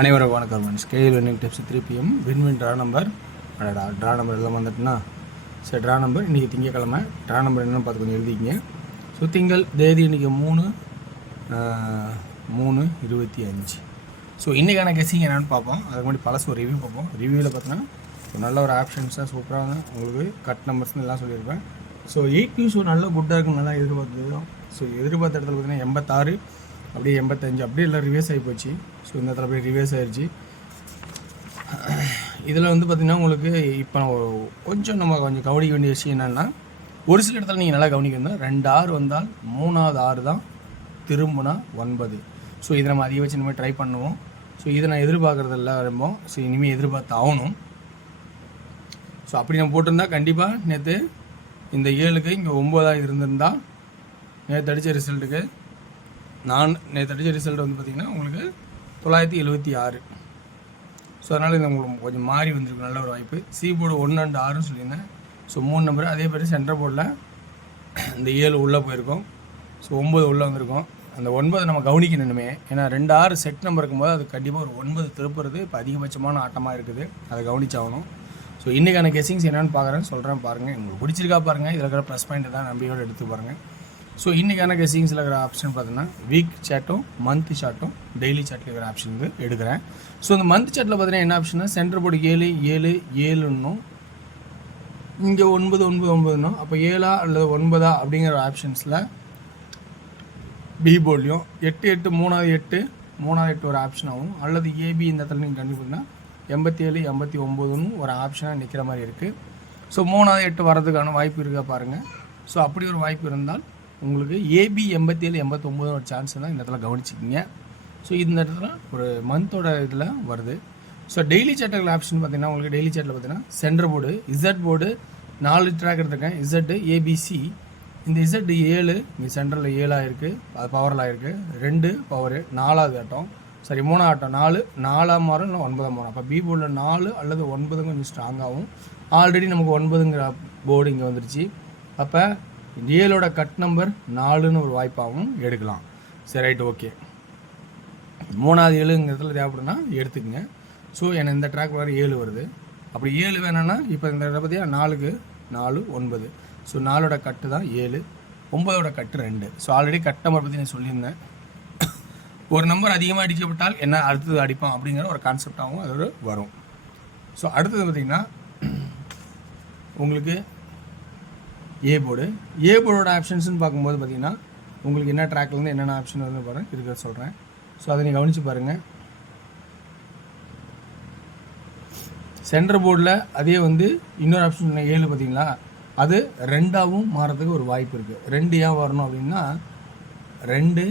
அனைவருக்கும் வணக்கம். Scale winning tips 3 PM win draw number. Draw number எல்லாம் வந்துட்டுனா சரி, ட்ரா நம்பர் இன்றைக்கி திங்கக்கிழமை. ட்ரா நம்பர் என்னென்னு பார்த்து கொஞ்சம் எழுதிக்கிங்க. ஸோ திங்கள் தேதி இன்றைக்கி 3/3/25. ஸோ இன்றைக்கான கெஸ்ஸிங் என்னென்னு பார்ப்போம். அதுக்கு முன்னாடி பழசு ஒரு ரிவ்யூ பார்ப்போம். ரிவ்யூவில் பார்த்தீங்கன்னா நல்ல ஒரு ஆப்ஷன்ஸாக சூப்பராக உங்களுக்கு கட் நம்பர்ஸ்னு எல்லாம் சொல்லியிருப்பேன். ஸோ 8 நியூஸ் நல்ல குட்டாக இருக்கும், நல்லா எதிர்பார்த்தது தான். ஸோ எதிர்பார்த்த இடத்துல பார்த்தீங்கன்னா 86, அப்படியே 85, அப்படியே எல்லாம் ரிவேர்ஸ் ஆகி போச்சு. ஸோ இந்த இடத்துல அப்படியே ரிவேர்ஸ் ஆகிடுச்சு. இதில் வந்து பார்த்திங்கன்னா உங்களுக்கு இப்போ கொஞ்சம் நம்ம கொஞ்சம் கவனிக்க வேண்டிய விஷயம் என்னென்னா, ஒரு சில இடத்துல நீங்கள் நல்லா கவனிக்கணும். 2 6 வந்தால் 3வது 6 தான் திரும்பினா 9. ஸோ இதை நம்ம அதிக வச்சு இனிமேல் ட்ரை பண்ணுவோம். ஸோ இதை நான் எதிர்பார்க்குறதில்ல ரொம்ப. ஸோ இனிமேல் எதிர்பார்த்து ஆகணும். ஸோ அப்படி நம்ம போட்டிருந்தா கண்டிப்பாக நேற்று இந்த 7க்கு இங்கே 9ஆக இருந்திருந்தால் நேற்று அடித்த ரிசல்ட்டுக்கு நேற்று அடித்த ரிசல்ட் வந்து பார்த்திங்கன்னா உங்களுக்கு 976. ஸோ அதனால் இது உங்களுக்கு கொஞ்சம் மாறி வந்திருக்கு, நல்ல ஒரு வாய்ப்பு. சி போர்டு 1 and 6ன்னு சொல்லியிருந்தேன். So 3 number. அதே மாதிரி சென்டர் போர்டில் இந்த 7 உள்ளே போயிருக்கோம். ஸோ 9 உள்ளே வந்திருக்கோம். அந்த 9 நம்ம கவனிக்கணுமே. ஏன்னா 2 6 செட் நம்பர் இருக்கும்போது அது கண்டிப்பாக ஒரு 9 திருப்புறது இப்போ அதிகபட்சமான ஆட்டமாக இருக்குது. அதை கவனிச்சாகணும். ஸோ இன்றைக்கான கெஸ்ஸிங்ஸ் என்னென்னு பார்க்குறேன்னு சொல்கிறேன் பாருங்கள். உங்களுக்கு பிடிச்சிருக்கா பாருங்கள். இதில் இருக்கிற ப்ளஸ் பாயிண்ட் தான் நம்பிக்கையோடு எடுத்து பாருங்கள். ஸோ இன்றைக்கான கெஸ்ஸிங்ஸில் இருக்கிற ஆப்ஷன் பார்த்தீங்கன்னா வீக் சார்ட்டும் மந்த் சார்ட்டும் டெய்லி சார்ட்டில் இருக்கிற ஆப்ஷன் வந்து எடுக்கிறேன். ஸோ இந்த மந்த் சார்ட்டில் பார்த்தீங்கன்னா என்ன ஆப்ஷன்னா, சென்டர் போர்டு 7 7 7ன்னும் இங்கே 9 9 9ன்னும், அப்போ 7 அல்லது 9 அப்படிங்கிற ஆப்ஷன்ஸில் பி போர்ட்லையும் 8 8 3வது 8 3வது 8 ஒரு ஆப்ஷனாகவும், அல்லது ஏபி இந்த இடத்துல நீங்கள் கண்டுபிடிங்கன்னா 87 89ன்னு ஒரு ஆப்ஷனாக நிற்கிற மாதிரி இருக்குது. ஸோ 3வது 8 வரதுக்கான வாய்ப்பு இருக்கா பாருங்கள். ஸோ அப்படி ஒரு வாய்ப்பு இருந்தால் உங்களுக்கு ஏபி 87 89 ஒரு சான்ஸ் தான் இந்த இடத்துல கவனிச்சிக்கிங்க. ஸோ இந்த இடத்துல ஒரு மந்தோட இதில் வருது. ஸோ டெய்லி சார்ட்டில் ஆப்ஷன் பார்த்தீங்கன்னா உங்களுக்கு டெய்லி சார்ட்டில் பார்த்தீங்கன்னா centre board Z board 4 track எடுத்துருக்கேன். Z ABC. இந்த இசட் 7 இங்கே சென்டரில் 7 இருக்குது, அது பவரில் ஆகிருக்கு. 2 பவரு 4வது ஆட்டம், சரி 3வது ஆட்டம் 4 4ஆம் மாறும் இல்லை 9ஆம் மாறும். அப்போ பி போர்டில் 4 அல்லது 9 கொஞ்சம் ஸ்ட்ராங்காகவும், ஆல்ரெடி நமக்கு 9ங்கிற போர்டு இங்கே வந்துருச்சு. அப்போ 7ஓட கட் நம்பர் 4ன்னு ஒரு வாய்ப்பாகவும் எடுக்கலாம். சரி, ரைட், ஓகே. 3வது 7ங்கிறதுல தேவைப்படுனா எடுத்துக்கங்க. ஸோ எனக்கு இந்த ட்ராக் வர 7 வருது. அப்படி 7 வேணும்னா இப்போ இந்த பற்றியா 4க்கு 4 9. ஸோ 4ஓட கட்டு தான் 7, 9ஓட கட்டு 2. ஸோ ஆல்ரெடி கட் நம்பர் பற்றி நான் சொல்லியிருந்தேன். ஒரு நம்பர் அதிகமாக அடிக்கப்பட்டால் என்ன அடுத்தது அடிப்போம் அப்படிங்கிற ஒரு கான்செப்டாகவும் அதோட வரும். ஸோ அடுத்தது பார்த்திங்கன்னா உங்களுக்கு ஏ போர்டோட ஆப்ஷன்ஸ்னு பார்க்கும்போது பார்த்திங்கன்னா உங்களுக்கு என்ன ட்ராக்லேருந்து என்னென்ன ஆப்ஷன் வந்து பாருங்கள் இருக்கிறத சொல்கிறேன். ஸோ அதை நீங்கள் கவனித்து பாருங்கள். சென்டர் போர்டில் அதே வந்து இன்னொரு ஆப்ஷன் 7 பார்த்திங்களா, அது 2ஆகவும் மாறதுக்கு ஒரு வாய்ப்பு இருக்குது. 2 ஏன் வரணும் அப்படின்னா 2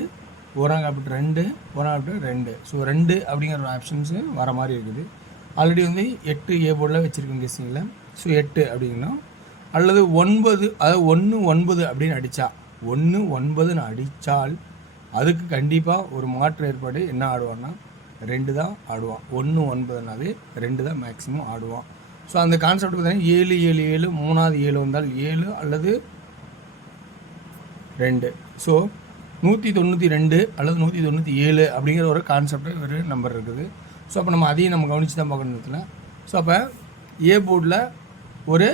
1 கேபிட்டல் 2 1 கேபிட்டல் 2. ஸோ 2 அப்படிங்கிற ஒரு ஆப்ஷன்ஸு வர மாதிரி இருக்குது. ஆல்ரெடி வந்து 8 ஏ போர்டில் வச்சுருக்கேன் கெஸ்ஸிங்கில். ஸோ 8 அப்படிங்கன்னா, அல்லது 9, அதாவது 1 9 அப்படின்னு அடித்தா 1 9ன்னு அடித்தால் அதுக்கு கண்டிப்பாக ஒரு மாற்று ஏற்பாடு என்ன ஆடுவான்னா 2 தான் ஆடுவான். 1 9னாவே 2 தான் மேக்ஸிமம் ஆடுவான். ஸோ அந்த கான்செப்ட் பார்த்தீங்கன்னா 7 7 7 3வது 7 வந்தால் 7 அல்லது 2. ஸோ 192 அல்லது 197 அப்படிங்கிற ஒரு கான்செப்ட் ஒரு நம்பர் இருக்குது. ஸோ அப்போ நம்ம அதையும் நம்ம கவனித்து தான் பார்க்கணும் இடத்துல. ஸோ அப்போ ஏ போர்டில் ஒரு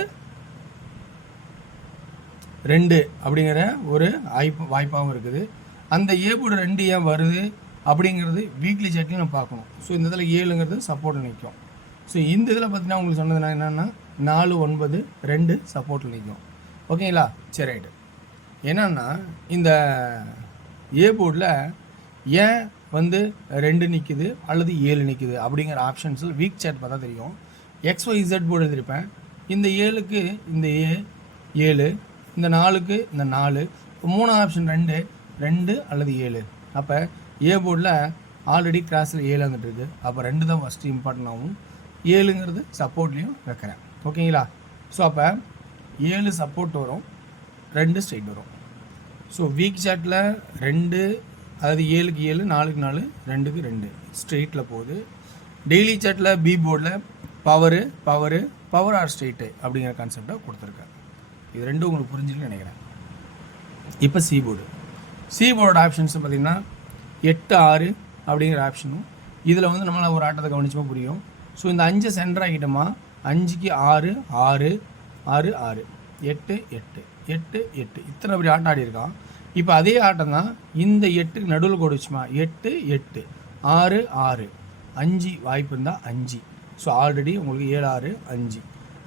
2 அப்படிங்கிற ஒரு வாய்ப்பாகவும் இருக்குது. அந்த ஏ போர்டு 2 ஏன் வருது அப்படிங்கிறது வீக்லி சார்ட்லையும் நம்ம பார்க்கணும். ஸோ இந்த இதில் 7ங்கிறது சப்போர்ட்டில் நிற்கும். ஸோ இந்த இதில் பார்த்தீங்கன்னா உங்களுக்கு சொன்னது என்னென்னா 4 9 2 சப்போர்ட்டில் நிற்கும். ஓகேங்களா? சரி, ரைட்டு. என்னன்னா இந்த ஏ போர்டில் ஏன் வந்து 2 நிற்குது அல்லது 7 நிற்குது அப்படிங்கிற ஆப்ஷன்ஸில் வீக் சார்ட் பார்த்தா தெரியும். XYZ போர்டு எழுதியிருப்பேன். இந்த 7க்கு இந்த 7, இந்த 4க்கு இந்த 4, 3 ஆப்ஷன் 2 அல்லது 7. அப்போ ஏ போர்டில் ஆல்ரெடி கிராஸில் 7 வந்துட்டு இருக்குது. அப்போ 2 தான் ஃபஸ்ட்டு இம்பார்ட்டன் ஆகும். 7ங்கிறது சப்போர்ட்லேயும் வைக்கிறேன். ஓகேங்களா? ஸோ அப்போ 7 சப்போர்ட் வரும், 2 ஸ்ட்ரைட் வரும். ஸோ வீக் சார்ட்டில் 2, அதாவது 7க்கு 7 4க்கு 4 2க்கு 2 ஸ்ட்ரெயிட்டில் போகுது. டெய்லி சார்ட்டில் பி போர்டில் பவர் ஆர் ஸ்ட்ரெயிட்டு அப்படிங்கிற கான்செப்டை கொடுத்துருக்கேன். இது ரெண்டும் உங்களுக்கு புரிஞ்சுன்னு நினைக்கிறேன். இப்போ சி போர்டோட ஆப்ஷன்ஸ் பார்த்திங்கன்னா 8 6 அப்படிங்கிற ஆப்ஷனும் இதில் வந்து நம்மளால் ஒரு ஆட்டத்தை கவனிச்சோமா புரியும். ஸோ இந்த 5 சென்டர் ஆகிட்டோமா, 5க்கு 6 6 6 6 8 8 8 8 இத்தனை அப்படி ஆட்டம் ஆடி இருக்கான். இப்போ அதே ஆட்டம் தான் இந்த 8க்கு நடுவில் கோடு வச்சுமா, 8 8 6 6 5 வாய்ப்பு இருந்தால் 5. ஸோ ஆல்ரெடி உங்களுக்கு 7 6 5.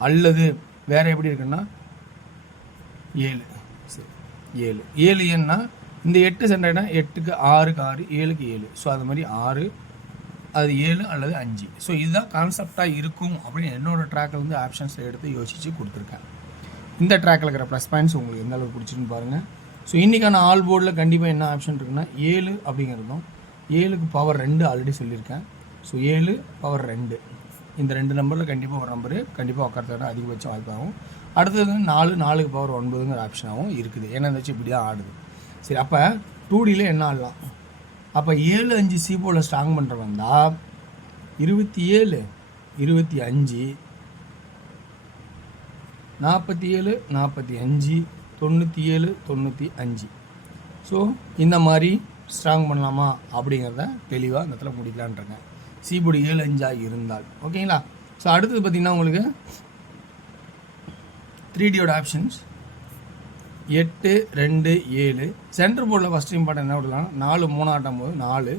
அல்லது வேறு எப்படி இருக்குன்னா 7, சரி 7 7 ஏன்னா இந்த 8 சென்டர்னா 8க்கு 6க்கு 6 7க்கு 7. ஸோ அது மாதிரி 6 அது 7 அல்லது 5. ஸோ இதுதான் கான்செப்டாக இருக்கும் அப்படின்னு என்னோடய ட்ராக்கில் வந்து ஆப்ஷன்ஸை எடுத்து யோசித்து கொடுத்துருக்கேன். இந்த ட்ராக்கில் இருக்கிற ப்ளஸ் பாயிண்ட்ஸ் உங்களுக்கு எந்த அளவுக்கு பிடிச்சிருன்னு பாருங்கள். ஸோ இன்றைக்கான ஆல் போர்டில் கண்டிப்பாக என்ன ஆப்ஷன் இருக்குன்னா 7 அப்படிங்கிறதும் 7க்கு பவர் 2 ஆல்ரெடி சொல்லியிருக்கேன். ஸோ 7 பவர் 2 இந்த 2 நம்பரில் கண்டிப்பாக ஒரு நம்பரு கண்டிப்பாக உட்காரத்தோட அதிகபட்சம் வாய்ப்பாகும். அடுத்தது 4 4க்கு பவர் 9ங்கிற ஆப்ஷனாகவும் இருக்குது. ஏன்னா இந்த வச்சு இப்படி தான் ஆடுது. சரி, அப்போ 2Dயில் என்ன ஆடலாம்? அப்போ 7 5 சி போர்டில் ஸ்ட்ராங் பண்ணுற வந்தால் 27 25 47 45 97 95. ஸோ இந்த மாதிரி ஸ்ட்ராங் பண்ணலாமா அப்படிங்கிறத தெளிவாக இந்த இடத்துல முடிக்கலான்ட்ருக்கேன். சிபோர்டு 7 5 இருந்தால் ஓகேங்களா. ஸோ அடுத்தது பார்த்திங்கன்னா உங்களுக்கு 3Dயோட ஆப்ஷன்ஸ் 8 2 7. சென்டர் போர்டில் ஃபஸ்ட் இம்பார்ட்டன் என்ன விடலாம், 4 3 ஆட்டும் போது 4.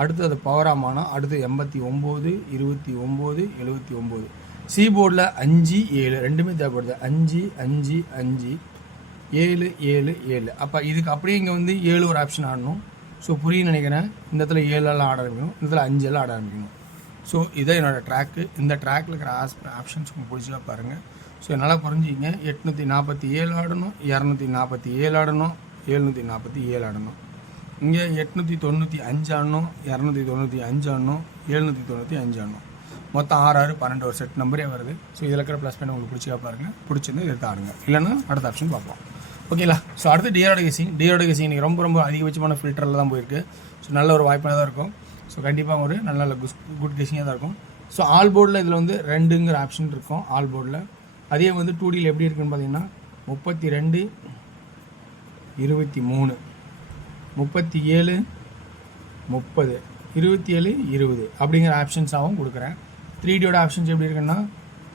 அடுத்து அது பவராமானா அடுத்து 89 29 79. சி போர்டில் 5 7 ரெண்டுமே தேவைப்படுது. 5 5 5 7 7 7. அப்போ இதுக்கு அப்படியே இங்கே வந்து 7 ஒரு ஆப்ஷன் ஆடணும். ஸோ புரியுன்னு நினைக்கிறேன். இந்த இடத்துல 7 எல்லாம் ஆட ஆரம்பிக்கணும், இந்த இடத்துல 5 எல்லாம் ஆட ஆரம்பிக்கணும். ஸோ இதான் என்னோடய ட்ராக்கு. இந்த ட்ராக்கில் இருக்கிற ஆப்ஷன்ஸ் உங்களுக்கு பிடிச்சா பாருங்கள். ஸோ நல்லா புரிஞ்சுக்கிங்க. 847 ஆடணும், 247 ஆடணும், 747 ஆடணும். இங்கே 895 ஆடணும், 295 ஆடணும், 795 ஆடணும். மொத்தம் 6 6 12 ஒரு செட் நம்பரே வருது. ஸோ இதில் இருக்கிற ப்ளஸ் பாயிண்ட் உங்களுக்கு பிடிச்சா பாருங்கள். பிடிச்சிருந்து எடுத்து ஆடுங்க, இல்லைன்னா அடுத்த ஆப்ஷன் பார்ப்போம். ஓகேங்களா. ஸோ அடுத்து டிஆரோட கெஸிங் இன்றைக்கி ரொம்ப அதிகபட்சமான ஃபில்டரில் தான் போயிருக்கு. ஸோ நல்ல ஒரு வாய்ப்பாக தான் இருக்கும். ஸோ கண்டிப்பாக ஒரு நல்ல குட் கெஸிங்காக தான் இருக்கும். ஸோ ஆல் போர்டில் இதில் வந்து 2ங்கிற ஆப்ஷன் இருக்கும் ஆல் போர்டில். அதே வந்து 2Dயில் எப்படி இருக்குன்னு பார்த்தீங்கன்னா 32 23 37 30 27 20 அப்படிங்கிற ஆப்ஷன்ஸாகவும் கொடுக்குறேன். 3Dயோட ஆப்ஷன்ஸ் எப்படி இருக்குன்னா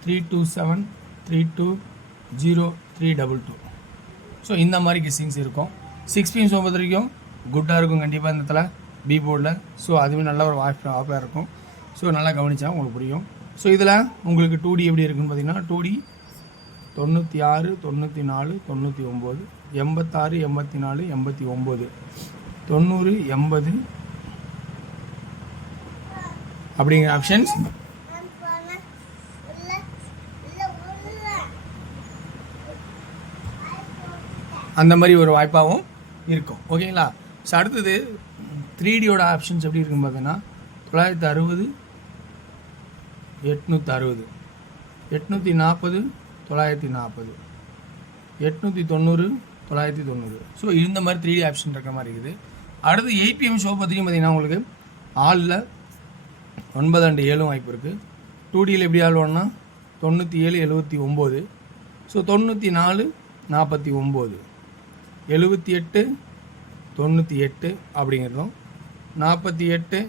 327 32 0 322. ஸோ இந்த மாதிரி கெஸ்ஸிங்ஸ் இருக்கும். 6 பின்ஸ் பொறுத்த வரைக்கும் குட்டாக இருக்கும் கண்டிப்பாக இந்த இடத்துல பி போர்டில். ஸோ அதுவே நல்ல ஒரு வாய்ப்பாக இருக்கும். ஸோ நல்லா கவனிச்சா உங்களுக்கு புரியும். ஸோ இதில் உங்களுக்கு 2D எப்படி இருக்குன்னு பார்த்தீங்கன்னா 2D 96 94 99 86 84 89 90 80 அப்படிங்கிற ஆப்ஷன்ஸ் அந்த மாதிரி ஒரு வாய்ப்பாகவும் இருக்கும். ஓகேங்களா. ஸோ அடுத்தது 3Dயோட ஆப்ஷன்ஸ் எப்படி இருக்குன்னு பார்த்தீங்கன்னா 960 860 840 940 890 990. ஸோ இந்த மாதிரி 3D ஆப்ஷன் இருக்கிற மாதிரி இருக்குது. அடுத்து 8 PM ஷோ பார்த்திங்கன்னா பார்த்தீங்கன்னா உங்களுக்கு ஆளில் 9 2 7 வாய்ப்பு இருக்குது. 2Dயில் எப்படி ஆள்வோம்னா 97 79. ஸோ 94 49 78 98 அப்படிங்கிறதும் 48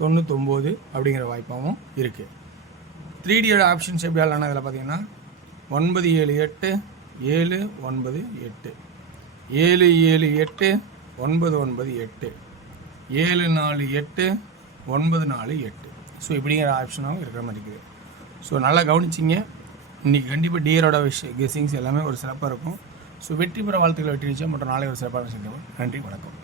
99 அப்படிங்கிற வாய்ப்பாகவும் இருக்குது. 3Dயோட ஆப்ஷன்ஸ் எப்படி ஆகலான்னா இதில் பார்த்தீங்கன்னா 9 7 8 7 9 8 7 7 8 9 9 8 7 4 8 9 4 8. ஸோ இப்படிங்கிற ஆப்ஷனாகவும் இருக்கிற மாதிரி இருக்குது. ஸோ நல்லா கவனிச்சிங்க. இன்றைக்கி கண்டிப்பாக டிஆரோட கெஸ்ஸிங்ஸ் எல்லாமே ஒரு சிறப்பாக இருக்கும். ஸோ வெற்றி பெற வாழ்த்துக்களை வெற்றி நிச்சயம் மற்றும் நாளை ஒரு சிறப்பான சந்திப்போம். நன்றி, வணக்கம்.